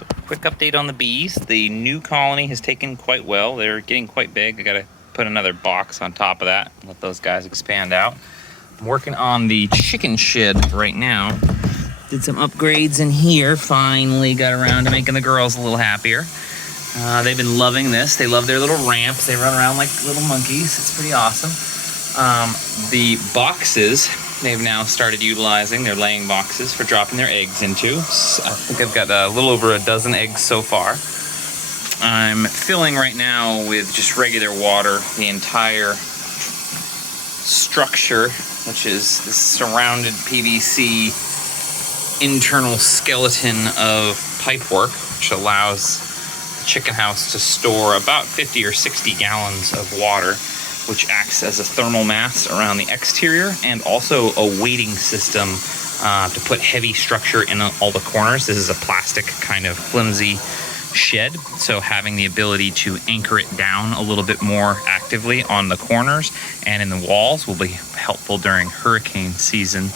So quick update on the bees. The new colony has taken quite well. They're getting quite big. I gotta put another box on top of that and let those guys expand out. I'm working on the chicken shed right now. Did some upgrades in here. Finally got around to making the girls a little happier. They've been loving this. They love their little ramps. They run around like little monkeys. It's pretty awesome. The boxes, they've now started utilizing their laying boxes for dropping their eggs into. I think I've got a little over a dozen eggs so far. I'm filling right now with just regular water the entire structure, which is this surrounded PVC internal skeleton of pipework, which allows the chicken house to store about 50 or 60 gallons of water, which acts as a thermal mass around the exterior and also a weighting system to put heavy structure in all the corners. This is a plastic kind of flimsy shed, so having the ability to anchor it down a little bit more actively on the corners and in the walls will be helpful during hurricane season.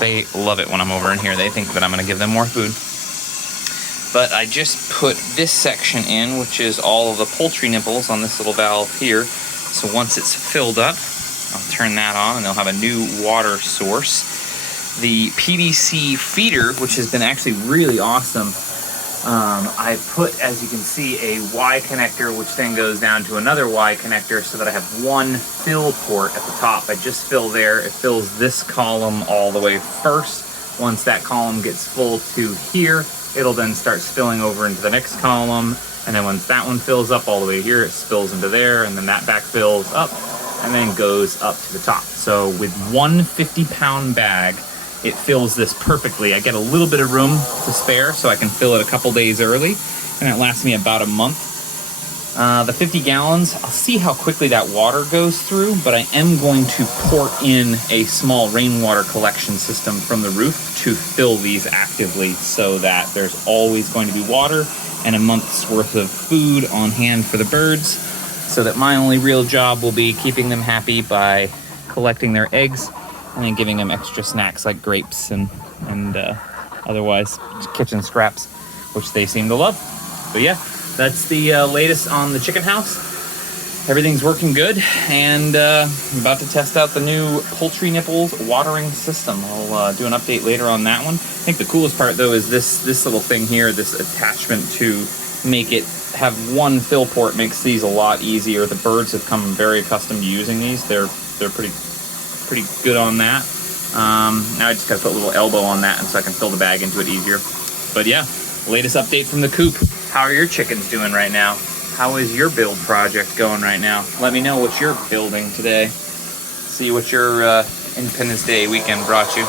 They love it when I'm over in here. They think that I'm going to give them more food. But I just put this section in, which is all of the poultry nipples on this little valve here. So once it's filled up, I'll turn that on and they'll have a new water source. The PVC feeder, which has been actually really awesome, I put, as you can see, a Y connector, which then goes down to another Y connector so that I have one fill port at the top. I just fill there. It fills this column all the way first. Once that column gets full to here, it'll then start spilling over into the next column. And then once that one fills up all the way here, it spills into there, and then that back fills up and then goes up to the top. So with one 50-pound bag, it fills this perfectly. I get a little bit of room to spare, so I can fill it a couple days early, and it lasts me about a month. The 50 gallons, I'll see how quickly that water goes through, but I am going to port in a small rainwater collection system from the roof to fill these actively so that there's always going to be water and a month's worth of food on hand for the birds, so that my only real job will be keeping them happy by collecting their eggs and then giving them extra snacks like grapes and otherwise kitchen scraps, which they seem to love. But yeah, that's the latest on the chicken house. Everything's working good, and I'm about to test out the new poultry nipples watering system. I'll do an update later on that one. I think the coolest part, though, is this little thing here, this attachment to make it have one fill port makes these a lot easier. The birds have come very accustomed to using these. They're pretty good on that. Now I just gotta put a little elbow on that, and so I can fill the bag into it easier. But yeah, latest update from the coop. How are your chickens doing right now? How is your build project going right now? Let me know what you're building today. See what your Independence Day weekend brought you.